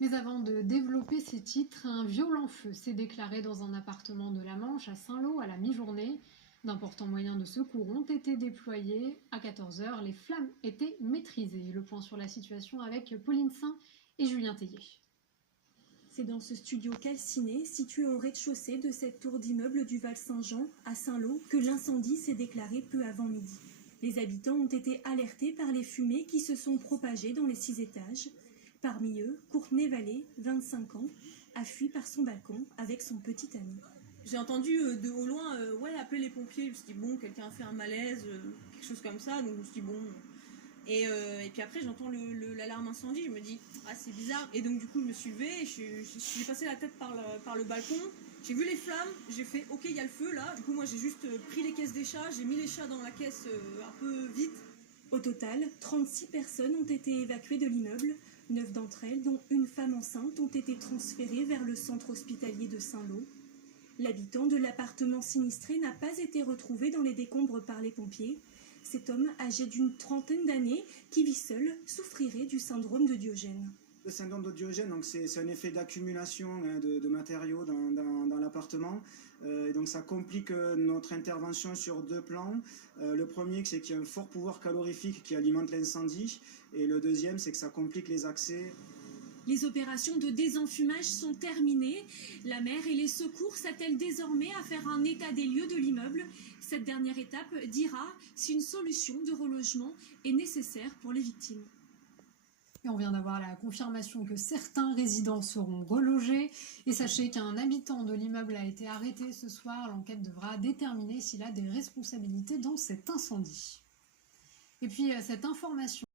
Mais avant de développer ses titres, un violent feu s'est déclaré dans un appartement de la Manche à Saint-Lô à la mi-journée. D'importants moyens de secours ont été déployés. À 14 heures, les flammes étaient maîtrisées. Le point sur la situation avec Pauline Saint et Julien Tellier. C'est dans ce studio calciné, situé au rez-de-chaussée de cette tour d'immeuble du Val-Saint-Jean, à Saint-Lô, que l'incendie s'est déclaré peu avant midi. Les habitants ont été alertés par les fumées qui se sont propagées dans les 6 étages. Parmi eux, Courtenay Vallée, 25 ans, a fui par son balcon avec son petit ami. J'ai entendu de au loin appeler les pompiers. Je me suis dit bon, quelqu'un a fait un malaise, quelque chose comme ça. Donc je me suis dit bon. Et puis après j'entends l'alarme incendie. Je me dis ah c'est bizarre. Et donc du coup je me suis levée, j'ai passé la tête par le balcon. J'ai vu les flammes, j'ai fait ok il y a le feu là. Du coup moi j'ai juste pris les caisses des chats, j'ai mis les chats dans la caisse un peu vite. Au total, 36 personnes ont été évacuées de l'immeuble. 9 d'entre elles, dont une femme enceinte, ont été transférées vers le centre hospitalier de Saint-Lô. L'habitant de l'appartement sinistré n'a pas été retrouvé dans les décombres par les pompiers. Cet homme, âgé d'une trentaine d'années, qui vit seul, souffrirait du syndrome de Diogène. Le syndrome de Diogène, c'est un effet d'accumulation de matériaux dans l'appartement. Donc ça complique notre intervention sur 2 plans. Le premier, c'est qu'il y a un fort pouvoir calorifique qui alimente l'incendie. Et le deuxième, c'est que ça complique les accès. Les opérations de désenfumage sont terminées. La maire et les secours s'attellent désormais à faire un état des lieux de l'immeuble. Cette dernière étape dira si une solution de relogement est nécessaire pour les victimes. Et on vient d'avoir la confirmation que certains résidents seront relogés. Et sachez qu'un habitant de l'immeuble a été arrêté ce soir. L'enquête devra déterminer s'il a des responsabilités dans cet incendie. Et puis cette information